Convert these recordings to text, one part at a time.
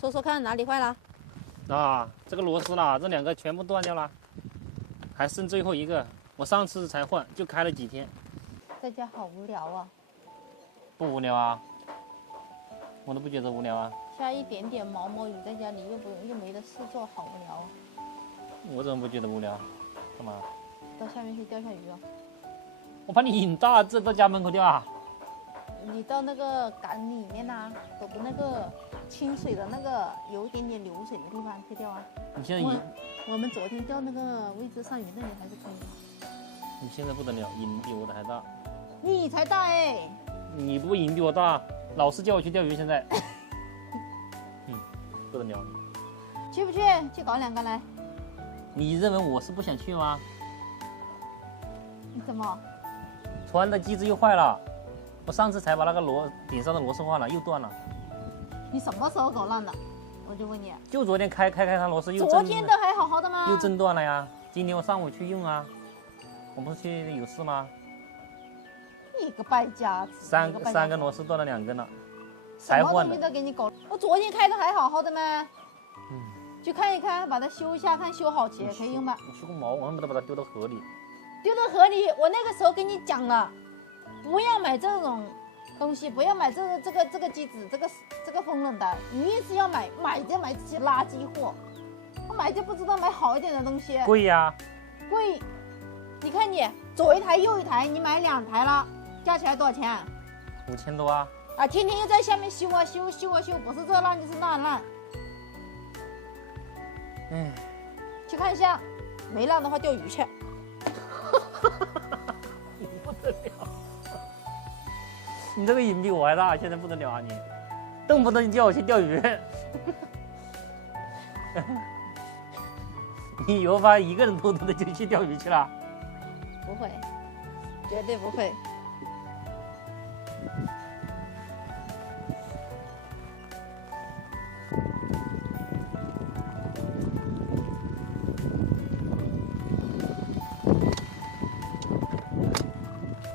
说说看哪里坏了？啊，这个螺丝啦，这两个全部断掉了，还剩最后一个。我上次才换，就开了几天。在家好无聊啊。不无聊啊，我都不觉得无聊啊。下一点点毛毛雨，在家里又没得事做，好无聊啊。我怎么不觉得无聊？干嘛？到下面去钓下鱼啊。我把你引到这到家门口钓啊。你到那个港里面呐、走的那个清水的那个有一点点流水的地方去钓啊。你现在引，我们昨天钓那个位置上鱼那里还是可以的。你现在不得了，瘾比我的还大。你才大哎！你不瘾比我大，老是叫我去钓鱼，现在，不得了。去不去？去搞两个来。你认为我是不想去吗？你怎么？船的机子又坏了，我上次才把那个顶上的螺丝换了，又断了。你什么时候搞烂的？我就问你。就昨天开它螺丝又昨天都还好好的吗？又震断了呀。今天我上午去用啊，我不是去有事吗？你个败家子！三根螺丝断了2根了，才换的。什么东西都给你搞，我昨天开的还好好的吗？去看一看，把它修一下，看修好起来可以用吧。我修个毛，我恨不得把它丢到河里。丢到河里，我那个时候跟你讲了，不要买这种东西，不要买这个机子，这个风冷的，你硬是要买就买这些垃圾货，我买就不知道买好一点的东西。贵呀。贵，你看你左一台右一台，你买2台了，加起来多少钱？5000多啊！啊，天天又在下面修啊修，不是这烂就是那烂。去看一下，没烂的话钓鱼去。你不得了，你这个瘾比我还大，现在不得了啊！你动不动就叫我去钓鱼，你以后怕一个人偷偷的就去钓鱼去了？不会，绝对不会。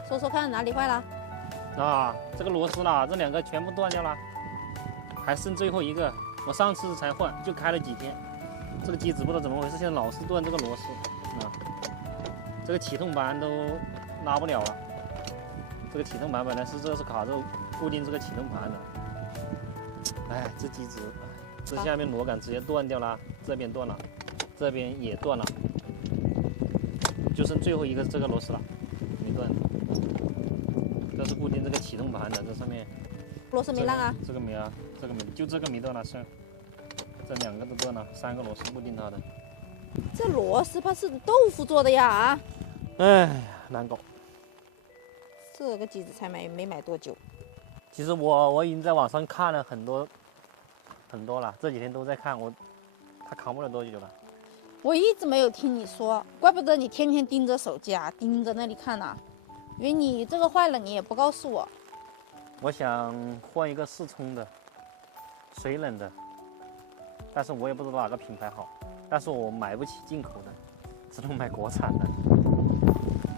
说说看哪里坏了？啊，这个螺丝啦，这2个全部断掉了，还剩最后一个。我上次才换，就开了几天。这个机子不知道怎么回事，现在老是断这个螺丝啊。这个启动盘都拉不了了。这个启动盘本来这是卡住固定这个启动盘的。哎，这机子，这下面螺杆直接断掉了，这边断了，这边也断了，就剩最后一个这个螺丝了，没断。这是固定这个启动盘的，这上面螺丝没烂啊？这个没啊，这个没，就这个没断了，剩这2个都断了，3个螺丝固定它的。这螺丝怕是豆腐做的呀啊！哎呀，难搞。这个机子才没买多久。其实我已经在网上看了很多了，这几天都在看，它扛不了多久了。我一直没有听你说，怪不得你天天盯着手机啊，盯着那里看啊。因为你这个坏了，你也不告诉我。我想换一个4冲的，水冷的，但是我也不知道哪个品牌好，但是我买不起进口的，只能买国产的。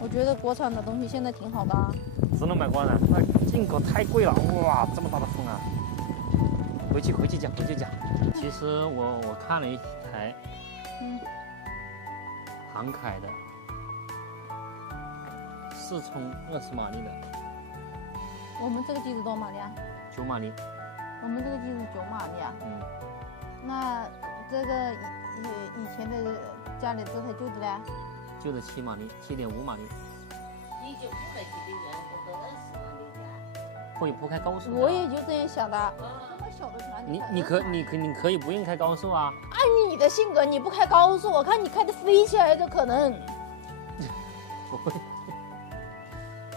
我觉得国产的东西现在挺好的啊。只能买国产，那进口太贵了，哇，这么大的风啊！回去讲。其实我看了一台，航凯的4冲20马力的。我们这个机子多马力啊？9马力。我们这个机子9马力啊。那这个以前的家里这台旧的呢？旧的7马力，7.5马力。会不开高速？我也就这样想的。这么小的船，你可以不用开高速啊。按你的性格，你不开高速，我看你开的飞起来的可能。不会，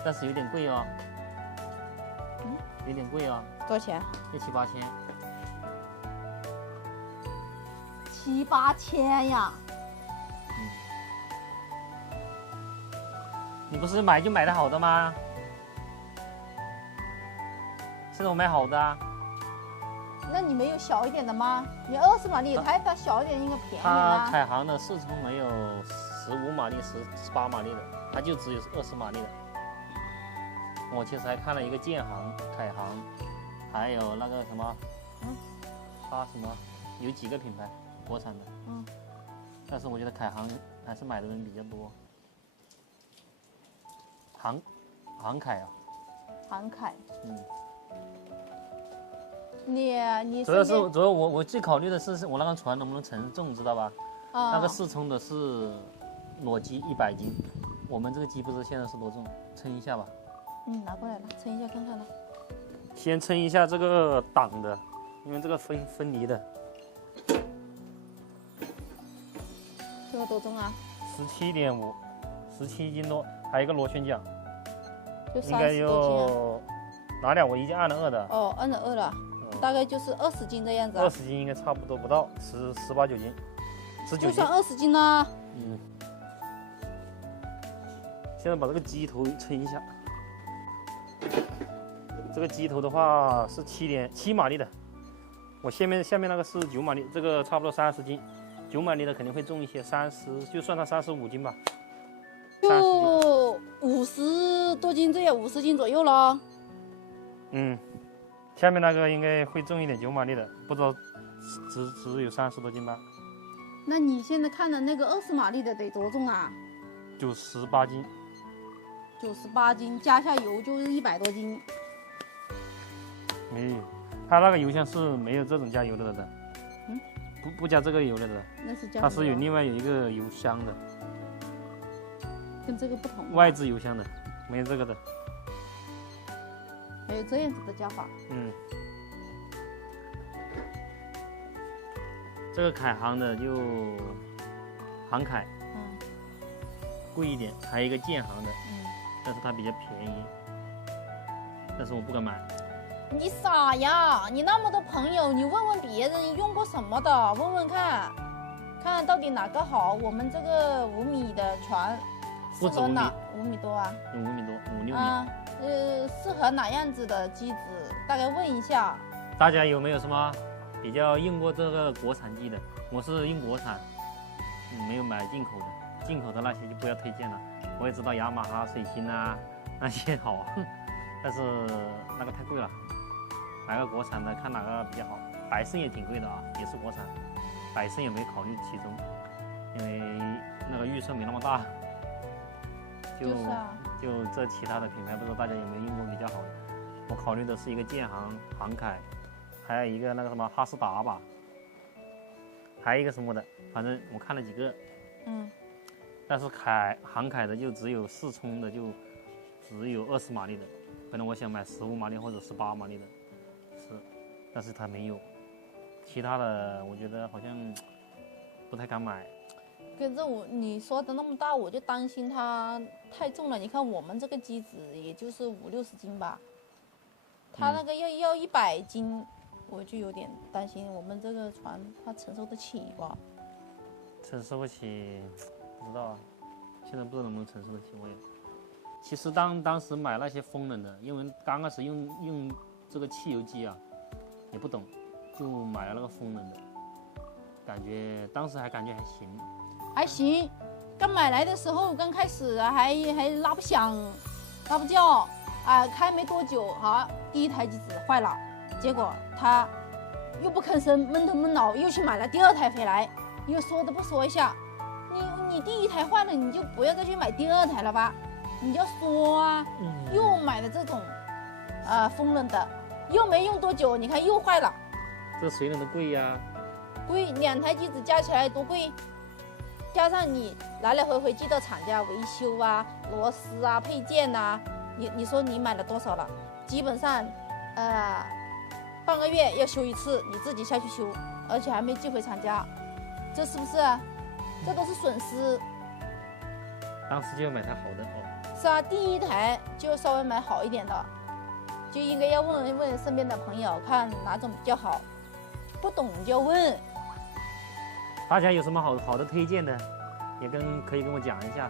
但是有点贵哦。有点贵哦。多少钱？6、7、8千。7、8千呀。你不是买就买的好的吗？现在我买好的啊。那你没有小一点的吗？你20马力，它小一点应该便宜啊。它凯航的4冲没有15马力、18马力的，它就只有20马力的。我其实还看了一个建航、凯航，还有那个什么，它什么有几个品牌国产的，但是我觉得凯航还是买的人比较多。航凯啊，航凯，嗯，你主要我最考虑的是我那个船能不能承重，知道吧？那个试冲的是裸机100斤，我们这个机不知现在是多重，称一下吧。拿过来了，称一下看看了。先称一下这个档的，因为这个分离的。这个多重啊17.5， 17斤多，还有一个螺旋桨，就应该30多斤啊。有哪俩？我已经按了2的。哦，按了2了，大概就是20斤的样子啊。20斤应该差不多，不到18、19斤，19斤。就算20斤啦。现在把这个机头称一下，这个机头的话是7马力的，我下面那个是9马力，这个差不多30斤，9马力的肯定会重一些，30就算它35斤吧，就50多斤，这也50斤左右了。下面那个应该会重一点，9马力的，不知道只有30多斤吧。那你现在看的那个20马力的得多重啊？就18斤。98斤，加下油就是100多斤。没有，它那个油箱是没有这种加油的。不加这个油的。那是加。它是另外有一个油箱的，跟这个不同。外置油箱的，没有这个的。还有这样子的加法。这个凯航的就航凯，贵一点，还有一个建航的，但是它比较便宜，但是我不敢买。你傻呀！你那么多朋友，你问问别人用过什么的，问问看，看到底哪个好。我们这个5米的船适合哪？5米多啊？有5米多，5、6米。适合哪样子的机子？大概问一下。大家有没有什么比较用过这个国产机的？我是用国产，没有买进口的。进口的那些就不要推荐了。我也知道雅马哈、水星啊那些好，但是那个太贵了。买个国产的，看哪个比较好。百胜也挺贵的啊，也是国产，百胜也没考虑其中，因为那个预算没那么大。就这其他的品牌，不知道大家有没有用过比较好的？我考虑的是一个建航、航凯，还有一个那个什么哈斯达吧，还有一个什么的，反正我看了几个。但是航凯的就只有4冲的，就只有20马力的，可能我想买15马力或者18马力的，但是它没有。其他的我觉得好像不太敢买。跟着你说的那么大，我就担心它太重了。你看我们这个机子也就是50、60斤吧，它那个要100斤，我就有点担心我们这个船它承受得起吧？承受不起，不知道啊，现在不知道能不能承受得起。我也，其实当时买那些风冷的，因为刚开始用这个汽油机啊，也不懂，就买了那个风冷的，当时感觉还行。刚买来的时候，刚开始还拉不响，拉不叫啊，开没多久，好，第一台机子坏了，结果他又不吭声，闷头闷脑又去买了第2台回来，又说都不说一下，你第一台坏了，你就不要再去买第2台了吧，你就说啊，又买了这种风冷的，又没用多久，你看又坏了。这水冷的贵呀，贵，2台机子加起来多贵？加上你来来回回寄到厂家维修啊、螺丝啊、配件啊，你说你买了多少了？基本上，半个月要修一次，你自己下去修，而且还没寄回厂家，这是不是？这都是损失。当时就要买台好的哦。是啊，第1台就稍微买好一点的，就应该要问一问身边的朋友，看哪种比较好。不懂就问。大家有什么好的推荐的，也可以跟我讲一下，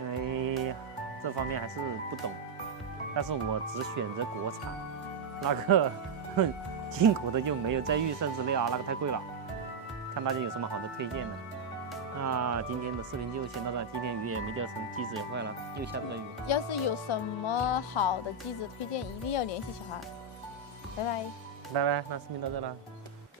因为这方面还是不懂。但是我只选择国产，那个进口的就没有在预算之内啊，那个太贵了。看大家有什么好的推荐的。那今天的视频就先到这，今天鱼也没钓成，机子也坏了，又下这个雨。要是有什么好的机子推荐，一定要联系小韩。拜拜。拜拜，那视频到这了。